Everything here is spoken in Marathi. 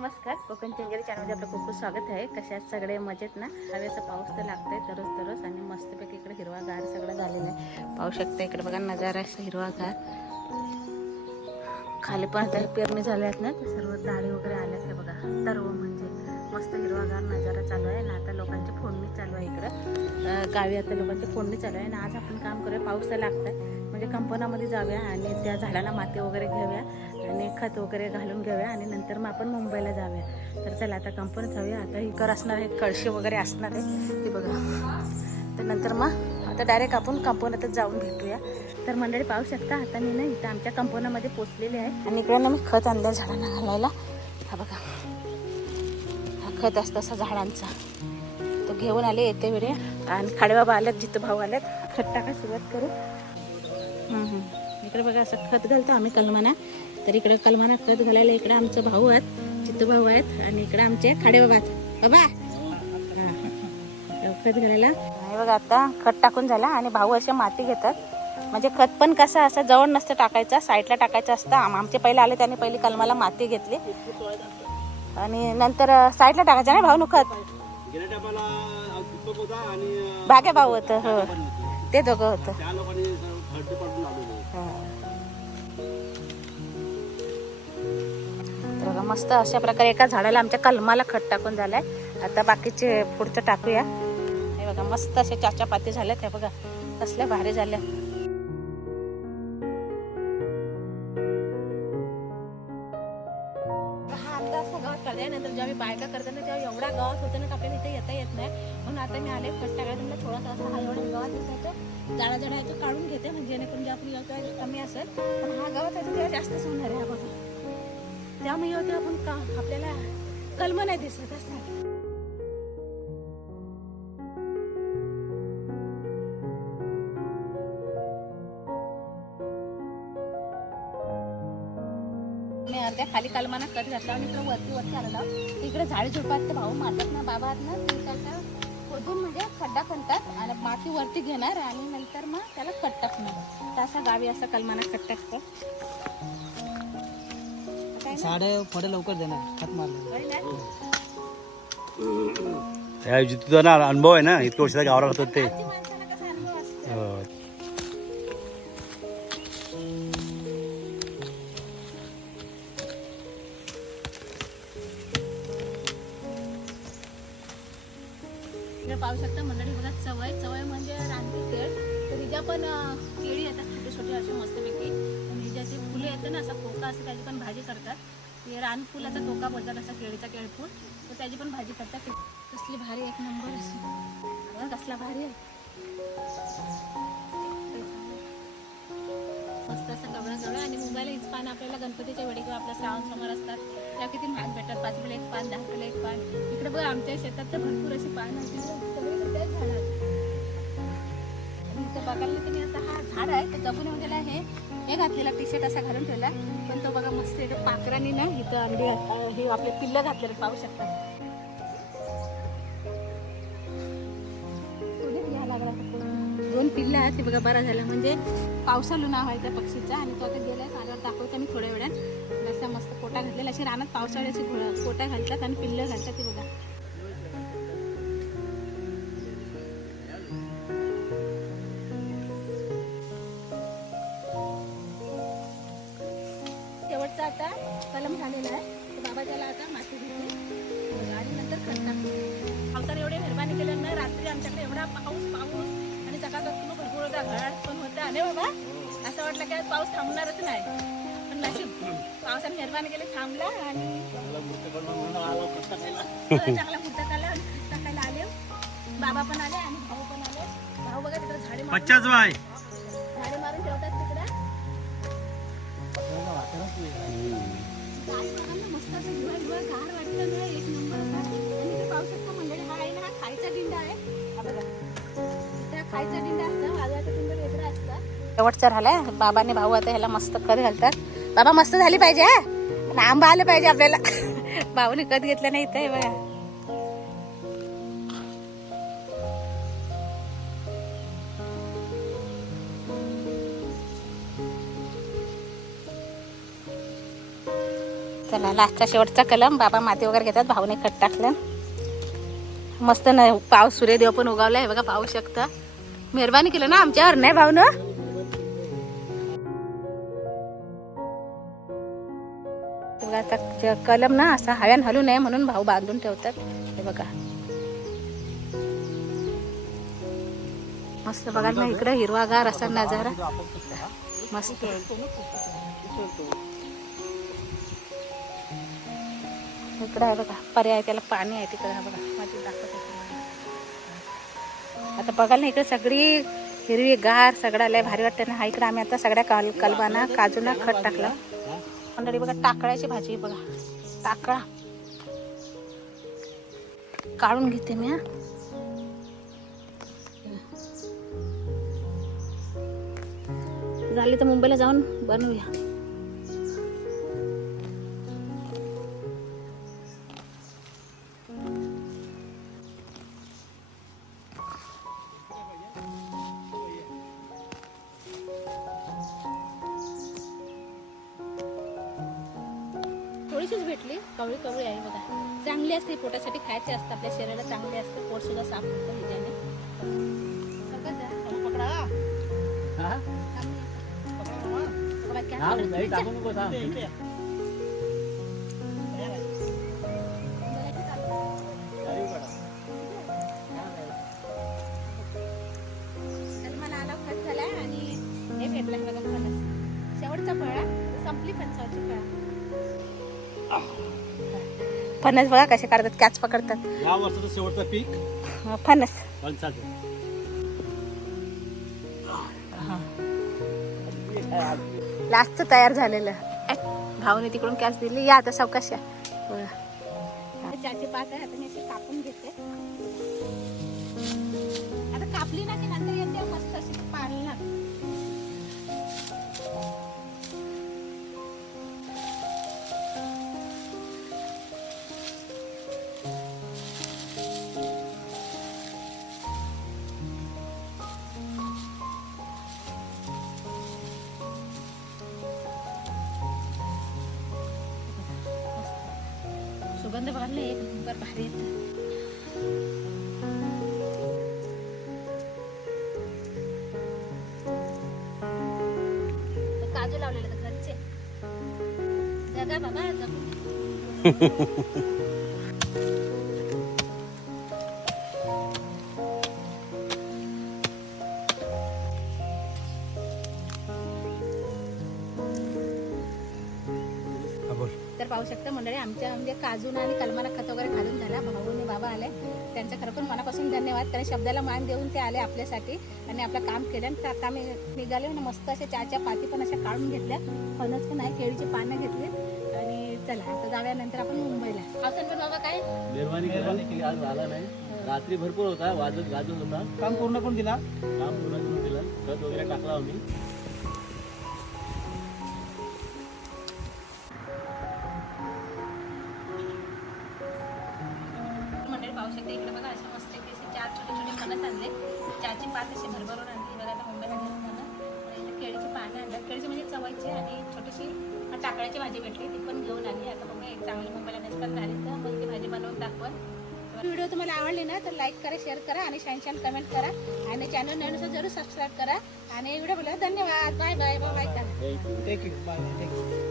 नमस्कार. कोकण चंगेरी चॅनलमध्ये आपलं खूप खूप स्वागत आहे. कशा आहेत सगळे? मजेत ना? हवेचा पाऊस तर लागतंय तरच तरच आणि मस्तपैकी इकडे हिरवागार सगळं झालेलं आहे. पाहू शकता इकडे बघा नजारा असं हिरवागार. खाली पण आता पेरणी झाल्या आहेत ना सर्व दारी वगैरे आल्यात हे बघा. सर्व म्हणजे मस्त हिरवागार नजारा चालू आहे. ना आता लोकांची फोडणी चालू आहे इकडं. गावी आता लोकांची फोडणी चालू आहे. आणि आज आपण काम करूया. पाऊस तर लागतंय. म्हणजे कंपनामध्ये जाऊया आणि त्या झाडाला माती वगैरे घेऊया आणि खत वगैरे घालून घेऊया आणि नंतर मग आपण मुंबईला जाऊया. तर चला आता कंपनीत जाऊया. आता ही कर असणार आहे कळशी वगैरे असणार आहे. ती बघा. तर नंतर मग आता डायरेक्ट आपण कंपोनातच जाऊन भेटूया. तर मंडळी पाहू शकता आता मी नाही इथं आमच्या कंपनामध्ये पोचलेले आहे. आणि इकडे ना मी खत आणलं झाडांना घालायला. हा बघा. हा खत असतं असा झाडांचा. तो घेऊन आले येते वेळे. आणि खाडेबाबा आल्यात जिथं भाऊ आल्यात खत टाका सुरुवात करू. इकडे बघा असं खत घालतो आम्ही कलमाना. तर इकडे कलमाना खत घालायला इकडे आमचं भाऊ आहेत चित्त भाऊ आहेत आणि इकडे आमचे खाडे बाबा आहेत. बाबा. खत घालायला. हे बघा आता खत टाकून झाला आणि भाऊ असे माती घेतात. म्हणजे खत पण कसं असं जवळ नसतं टाकायचं साईडला टाकायचं असतं. आम- आमचे पहिले आले त्यांनी पहिली कलमाला माती घेतली. आणि नंतर साईडला टाकायचं ना भाऊ नु खत भाग्या भाऊ होतं हो. ते दोघं होतं. खड्डे पडून तर बघा मस्त अशा प्रकारे एका झाडाला आमच्या कलमाला खत टाकून झालाय. आता बाकीचे पुढचं टाकूया. हे बघा मस्त असे चाचा पाती झाल्या त्या बघा कसल्या भारी झाल्या. हा आता करते नंतर जेव्हा मी बायका करते ना तेव्हा एवढा गावात होतं ना आपल्याला इथे येता येत नाही. म्हणून आता मी आले खत टाकायला. थोडासा असा एवढा गावात दिसायचं. जाडा जाडा आहे तो काढून घेते म्हणजे जेणेकरून जे आपली गाव कमी असेल पण हा गावात आहे तेव्हा जास्तच होणार आहे आपण त्यामुळे होते आपण का आपल्याला कलम नाही दिसत असं. मी अर्ध्या खाली कलमाना कट घातला आणि इकडे वरती वरती आलेला. इकडे झाडे झुडपात ते भाऊ मारतात ना बाबा ना ते खोदून म्हणजे खड्डा खणतात आणि माती वरती घेणार आणि नंतर मग त्याला कट टाकणार. तर असा गावी असा कलमाना कट टाकतो? साडे फडे लवकर देणार खत मारले तुझा ना अनुभव आहे ना इतक्या वर्षाचा गावाला होतात ते. तर पण केळी येतात छोटे छोटे असे मस्तपैकी आणि ज्याचे जे फुले येतं ना असा कोका असं त्याची पण भाजी करतात. ते रानफुलाचा कोका बोलतात असा केळीचा केळफूल तर त्याची पण भाजी करतात. कसली भारी एक नंबर अशी. कसला भारी आहे. मस्त असं गवळा गवळा आणि मुंबईला हीच पान आपल्याला गणपतीच्या वेळी किंवा आपल्या श्रावण समोर असतात. त्या किती महाग भेटतात? पाच रुपये एक पान दहा रुपये एक पान इकडे बघा आमच्या शेतात तर भरपूर अशी पान आहेत. बघायला तुम्ही असं हा झाड आहे तर जपून येऊन आहे. हे हे घातलेला टी शर्ट असा घालून ठेवला पण तो बघा मस्त इथं पाखरांनी ना इथं अंडी हे आपले पिल्लं घातलेले पाहू शकता. घ्यायला लागला दोन पिल्लं आहेत ते बघा बरा झाला. म्हणजे पावसालू नाव आहे त्या पक्षीचा आणि तो आता गेलाय आल्यावर दाखवतो मी थोड्या वेळात. असा मस्त पोटा घातलेला अशी रानात पावसाळ्याची पोटा घालतात आणि पिल्लं घालतात ते बघा. होता अरे बाबा असं वाटलं की आज पाऊस थांबणारच नाही पण नशीब पावसाने मेहरबानी केली थांबला आणि हो, चांगला मुद्दा काढला आणि आले बाबा पण आले आणि भाऊ पण आले भाऊ बघा तिकडे झाडे मारून- पचास बाय झाडे मारून ठेवतात तिकडे मस्त असं हिरवं हिरवं गार वाटतं ना, एक नंबर असं. आणि इथे पाहू शकता मंडळी, हा आहे ना, हा खायचा दिंडा आहे. हा बघा. इथे खायचा दिंडा शेवटचा राहिला बाबाने भाऊ आता ह्याला मस्त खत घालतात. बाबा मस्त झाली पाहिजे हा? आणि आंबा आलं पाहिजे आपल्याला. भाऊने खत घेतलं नाही इथे बघा. चला लास्टचा शेवटचा कलम. बाबा माती वगैरे घेतात भाऊने खत टाकलं. मस्त नाही पाऊस सूर्यदेव पण उगावलाय बघा पाहू शकता. मेहरबानी केलं ना आमच्यावर नाही भाऊ त्या कलम ना असा हव्यान हलू नये म्हणून भाऊ बांधून ठेवतात. हे बघा. मस्त बघा ना इकडे हिरवागार असा नजारा. मस्त. इकडं आहे बघा पर्याय त्याला पाणी आहे तिकडे बघा. दाखवते आता बघाल ना इकडे सगळी हिरवी गार सगळ्याला लय भारी वाटते ना. हा इकडे आम्ही आता सगळ्या कल कलबाना काजूला खत टाकलं. मंडळी बघा टाकळ्याची भाजी बघा. टाकळा. काढून घेते मी झाली तर मुंबईला जाऊन बनवूया. कवळी कवळी आहे बघा. चांगली असते पोटासाठी खायची असते आपल्या शरीराला चांगली असते पोट सुद्धा साफ होतं ह्याच्याने. मला आला खत झाला आणि हे भेटला बघा शेवटचा फळा संपली फणसाची फळा. फणस बघा कसे काढतात कॅच पकडतात. या वर्षाचं शेवटचं पीक. अं, फणस. फणसाचं लास्टचं तयार झालेलं. भाऊने तिकडून कॅच दिली. या आता सावकाश या बघा. चाची पाच आहे आता मी अशी कापून घेते. सुगंध बघायला ना एक नंबर भारी येत. काजू लावलेले तर घरचे. जगा बाबा जगू. पाहू शकता मंडळी आमच्या म्हणजे काजून आणि कलमाला खत वगैरे घालून झाला भाऊ आणि बाबा आले. त्यांचं खरं पण मनापासून धन्यवाद. कारण शब्दाला मान देऊन ते आले आपल्यासाठी आणि आपलं काम केलं. आणि तर आता आम्ही निघाले ना मस्त अशा चहाच्या पाती पण अशा काढून घेतल्या. फणस पण आहे केळीची पानं घेतली. आणि चला आता जाऊया नंतर आपण मुंबईला. पण बाबा काय? केली आज झाला नाही. रात्री भरपूर होता. वाजत गाजत होता. काम पूर्ण कोण दिला? काम पूर्ण करून दिलं. खत वगैरे टाकला आम्ही. चार छोटे छोटे फणस आणले. चहाची पात अशी भरभरून आणली बघा आता मुंबईला गेलो मला आणि इथे केळीची पानं आणतात. केळीची म्हणजे चवायची आणि छोटीशी टाकळ्याची भाजी भेटली. ती पण घेऊन आली. आता बघा एक चांगली मुंबईला नेसपात झाली तर मग ती भाजी बनवून दाखवून. व्हिडिओ तुम्हाला आवडली ना तर लाईक करा शेअर करा आणि छान छान कमेंट करा. आणि चॅनल नवीन जरूर सबस्क्राईब करा. आणि व्हिडिओ बोला धन्यवाद. बाय बाय बाय बाय करा thank you bye thank you